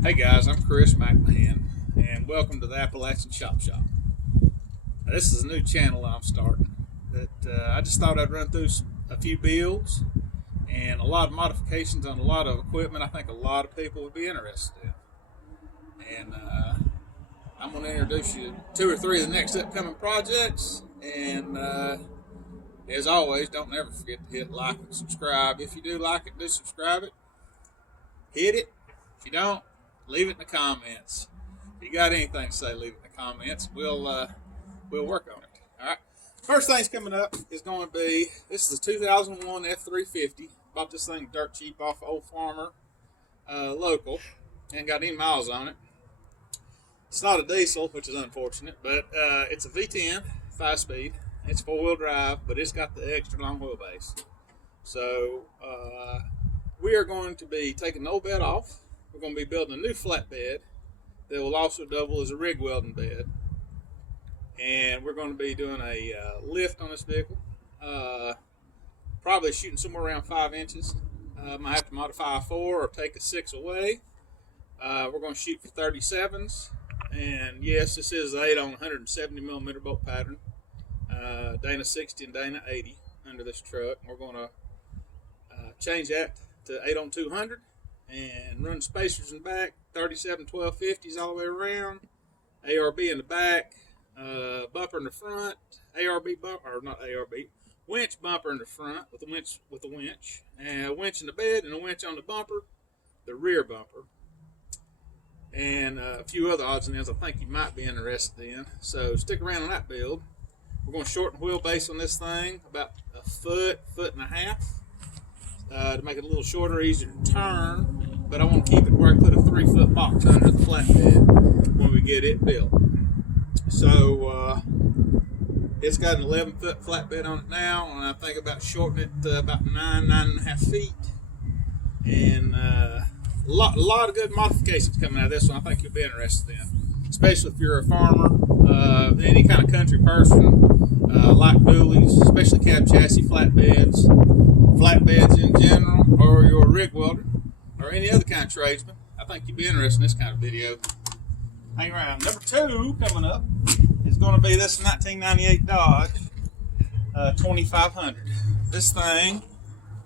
Hey guys, I'm Chris McMahon, and welcome to the Appalachain Shop. Now, this is a new channel I'm starting. That I just thought I'd run through a few builds and a lot of modifications on a lot of equipment. I think a lot of people would be interested in. And I'm going to introduce you to two or three of the next upcoming projects. And as always, don't ever forget to hit like and subscribe. If you do like it, do subscribe it. Hit it. If you don't, leave it in the comments. If you got anything to say, leave it in the comments. We'll work on it. All right. First thing's coming up is going to be, this is a 2001 F350. Bought this thing dirt cheap off Old Farmer local. Ain't got any miles on it. It's not a diesel, which is unfortunate, but it's a V10 5-speed. It's 4-wheel drive, but it's got the extra long wheelbase. So we are going to be taking the old bed off. We're going to be building a new flatbed that will also double as a rig welding bed. And we're going to be doing a lift on this vehicle. Probably shooting somewhere around 5 inches. Might have to modify a 4 or take a 6 away. We're going to shoot for 37s. And yes, this is 8 on 170 millimeter bolt pattern. Dana 60 and Dana 80 under this truck. We're going to change that to 8 on 200 and run spacers in the back, 37 1250s all the way around, ARB in the back, bumper in the front, ARB bumper, or not ARB, winch bumper in the front with a winch, and a winch in the bed and a winch on the bumper, the rear bumper, and a few other odds and ends I think you might be interested in. So stick around on that build. We're going to shorten wheelbase on this thing about a foot and a half to make it a little shorter, easier to turn. But I want to keep it where I put a 3-foot box under the flatbed when we get it built. So it's got an 11-foot flatbed on it now, and I think about shortening it to about 9.5 feet. And a lot of good modifications coming out of this one I think you'll be interested in, especially if you're a farmer, any kind of country person, like dualies, especially cab chassis flatbeds in general, or you're a rig welder, or any other kind of tradesman. I think you'd be interested in this kind of video. Hang around. Number 2 coming up is going to be this 1998 Dodge 2500. This thing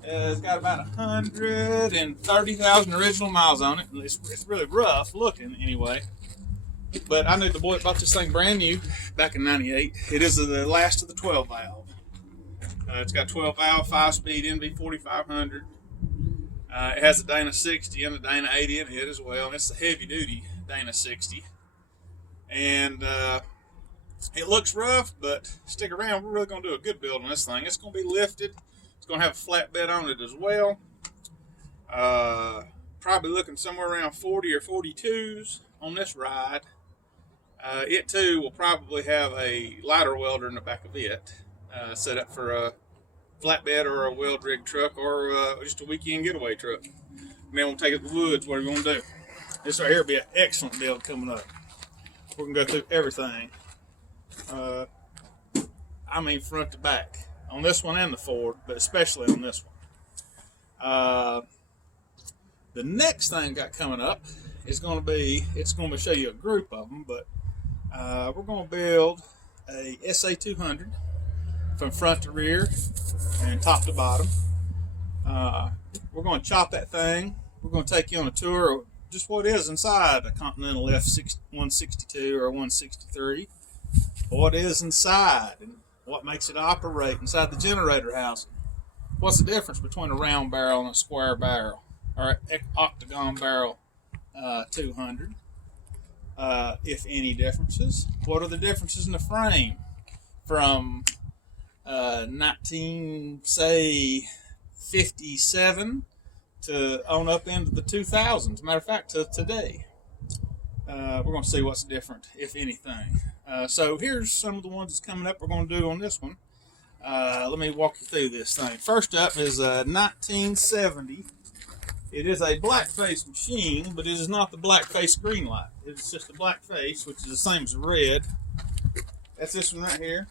has got about 130,000 original miles on it. It's really rough looking anyway. But I knew the boy that bought this thing brand new back in '98. It is the last of the 12 valve. It's got 12 valve, 5-speed NV 4500. It has a Dana 60 and a Dana 80 in it as well. And it's a heavy duty Dana 60. And it looks rough, but stick around. We're really going to do a good build on this thing. It's going to be lifted. It's going to have a flatbed on it as well. Probably looking somewhere around 40 or 42s on this ride. It too will probably have a ladder welder in the back of it, set up for a flatbed or a weld rig truck or just a weekend getaway truck. And then we'll take it to the woods. What are we going to do? This right here will be an excellent build coming up. We're going to go through everything. I mean front to back on this one and the Ford, but especially on this one. The next thing got coming up is going to be, it's going to show you a group of them, but we're going to build a SA200 from front to rear and top to bottom. We're going to chop that thing. We're going to take you on a tour of just what is inside a Continental F162 or 163. What is inside and what makes it operate inside the generator housing. What's the difference between a round barrel and a square barrel or an octagon barrel 200? If any differences. What are the differences in the frame from 1957 to on up into the 2000s? Matter of fact, to today. We're going to see what's different, if anything. So here's some of the ones that's coming up we're going to do on this one. Let me walk you through this thing. First up is 1970. It is a blackface machine, but it is not the blackface green light. It's just a blackface, which is the same as red. That's this one right here.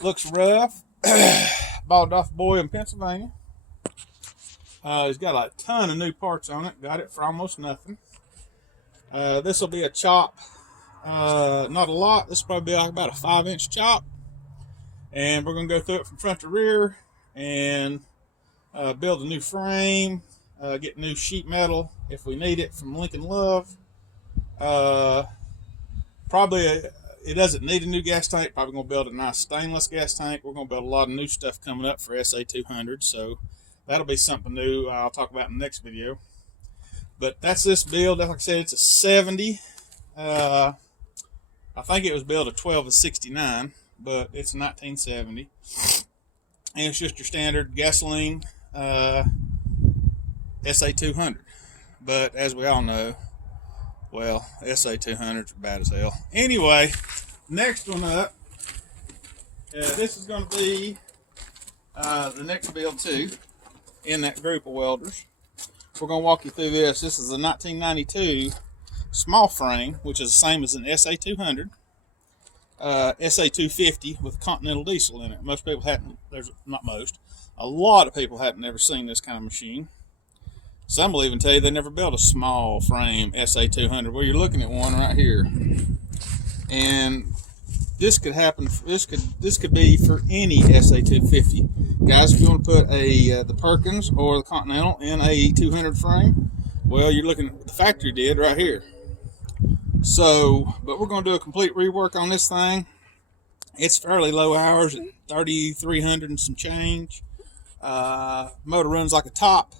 Looks rough. Bought it off a boy in Pennsylvania. He's got a ton of new parts on it. Got it for almost nothing. This will be a chop, not a lot. This will probably be like about a 5-inch chop, and we're going to go through it from front to rear and build a new frame, get new sheet metal if we need it from Lincoln Love. It doesn't need a new gas tank. Probably going to build a nice stainless gas tank. We're going to build a lot of new stuff coming up for SA200, so that'll be something new I'll talk about in the next video. But that's this build. Like I said, it's a 70. I think it was built a 12 of 69, but it's a 1970. And it's just your standard gasoline SA200. But as we all know, well, SA200s are bad as hell. Anyway, next one up, this is going to be the next build too in that group of welders. We're going to walk you through this. This is a 1992 small frame, which is the same as an SA200, SA250 with Continental diesel in it. Most people hadn't, not most, a lot of people hadn't ever seen this kind of machine. Some will even tell you they never built a small frame SA200. Well, you're looking at one right here, and this could happen. This could be for any SA250, guys. If you want to put the Perkins or the Continental in a 200 frame, well, you're looking at what the factory did right here. So, but we're going to do a complete rework on this thing. It's fairly low hours at 3,300 and some change. Motor runs like a top.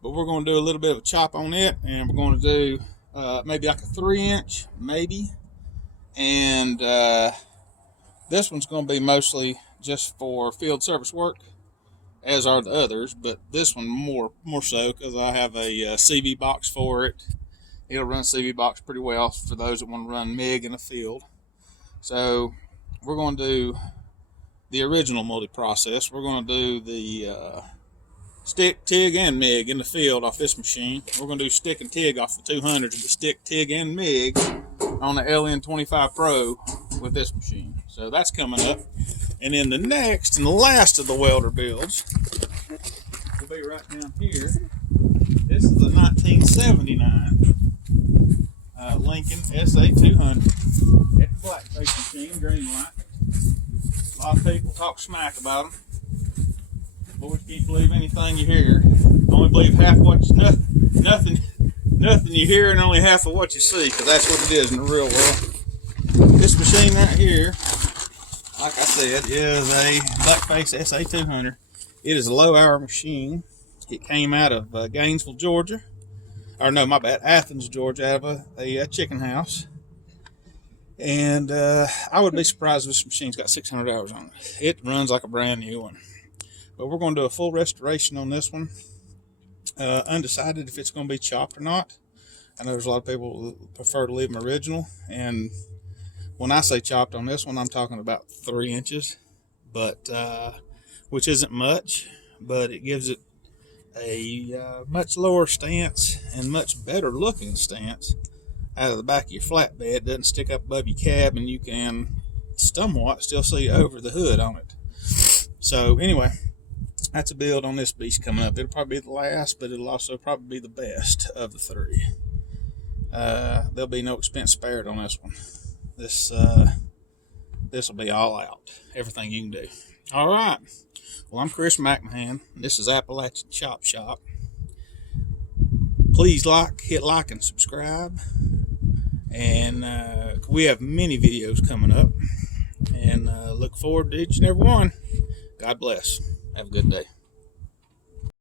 But we're going to do a little bit of a chop on it, and we're going to do maybe like a 3-inch, maybe. And this one's going to be mostly just for field service work, as are the others. But this one more so because I have a CV box for it. It'll run CV box pretty well for those that want to run MIG in the field. So we're going to do the original multi-process. We're going to do the stick, TIG, and MIG in the field off this machine. We're going to do stick and TIG off the 200s, but stick, TIG, and MIG on the LN25 Pro with this machine. So that's coming up. And then the next and the last of the welder builds will be right down here. This is a 1979 Lincoln SA200. It's a black face machine, green light. A lot of people talk smack about them. Boys can't believe anything you hear. Only believe half what you nothing you hear, and only half of what you see, because that's what it is in the real world. This machine right here, like I said, is a blackface SA200. It is a low-hour machine. It came out of Gainesville, Georgia, or no, my bad, Athens, Georgia, out of a chicken house. And I would be surprised if this machine's got 600 hours on it. It runs like a brand new one. But we're going to do a full restoration on this one. Undecided if it's going to be chopped or not. I know there's a lot of people who prefer to leave them original. And when I say chopped on this one, I'm talking about 3 inches. But, which isn't much, but it gives it a much lower stance and much better looking stance out of the back of your flatbed. It doesn't stick up above your cab, and you can somewhat still see over the hood on it. So anyway, that's a build on this beast coming up. It'll probably be the last, but it'll also probably be the best of the 3. There'll be no expense spared on this one. This will be all out. Everything you can do. All right. Well, I'm Chris McMahon. This is Appalachian Chop Shop. Please hit like and subscribe. And we have many videos coming up. And look forward to each and every one. God bless. Have a good day.